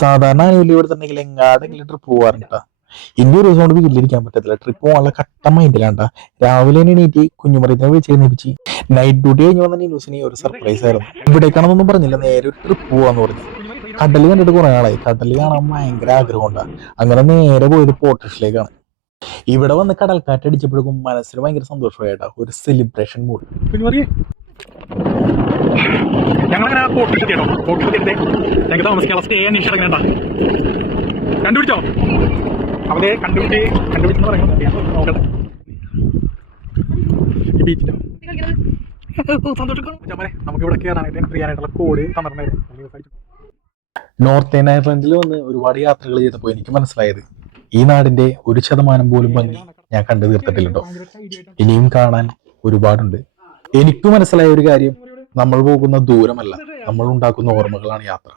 സാധാരണ ആനുകൂല്യം ഇവിടെ തന്നെ എങ്ങാടെങ്കിലും ട്രിപ്പ് പോവാറുണ്ടാ. ഇനി ഒരു ദിവസം കൊണ്ട് വീട്ടിലിരിക്കാൻ പറ്റത്തില്ല. ട്രിപ്പ് പോകാനുള്ള കട്ട മൈൻഡിലാണ്ടാ. രാവിലെ തന്നെ എണീറ്റ് കുഞ്ഞുമറിയത്തിനെ വിളിച്ചെഴുന്നേപ്പിച്ച് നൈറ്റ് ഡ്യൂട്ടി കഴിഞ്ഞ് വന്ന ന്യൂസിന് ഒരു സർപ്രൈസ് ആയിരുന്നു. ഇവിടേക്കാണെന്നൊന്നും പറഞ്ഞില്ല, നേരെ ഒരു ട്രിപ്പ് പോവാന്ന് പറഞ്ഞു. കടല് കണ്ടിട്ട് കുറെ ആളായി, കടല് കാണാൻ ഭയങ്കര ആഗ്രഹമുണ്ടാ. അങ്ങനെ നേരെ പോയത് പോർട്ടിഷിലേക്കാണ്. ഇവിടെ വന്ന് കടൽക്കാറ്റ് അടിച്ചപ്പോഴേക്കും മനസ്സിന് ഭയങ്കര സന്തോഷമായിട്ടാ, ഒരു സെലിബ്രേഷൻ മൂഡ്. ഞങ്ങളങ്ങനെ ഞങ്ങൾക്ക് താമസിക്കാനുള്ള സ്റ്റേ അന്വേഷിച്ചിടങ്ങണ്ട കണ്ടുപിടിച്ചോ. അവരെ കണ്ടുപിടിച്ചെന്ന് പറയുന്നത് നോക്കട്ടെ. ബീച്ചിലോ സന്തോഷം. നമുക്ക് ഇവിടെ കയറാനായിട്ട് എൻട്രി ചെയ്യാനായിട്ടുള്ള കോഡ് തന്നിട്ടുണ്ടായിരുന്നു. നോർത്തേൺ അയർലൻഡിൽ വന്ന് ഒരുപാട് യാത്രകൾ ചെയ്തപ്പോൾ എനിക്ക് മനസ്സിലായത് ഈ നാടിന്റെ 1% പോലും ഭംഗി ഞാൻ കണ്ടു തീർത്തിട്ടില്ലട്ടോ. ഇനിയും കാണാൻ ഒരുപാടുണ്ട്. എനിക്ക് മനസ്സിലായ ഒരു കാര്യം, നമ്മൾ പോകുന്ന ദൂരമല്ല, നമ്മൾ ഉണ്ടാക്കുന്ന ഓർമ്മകളാണ് യാത്ര.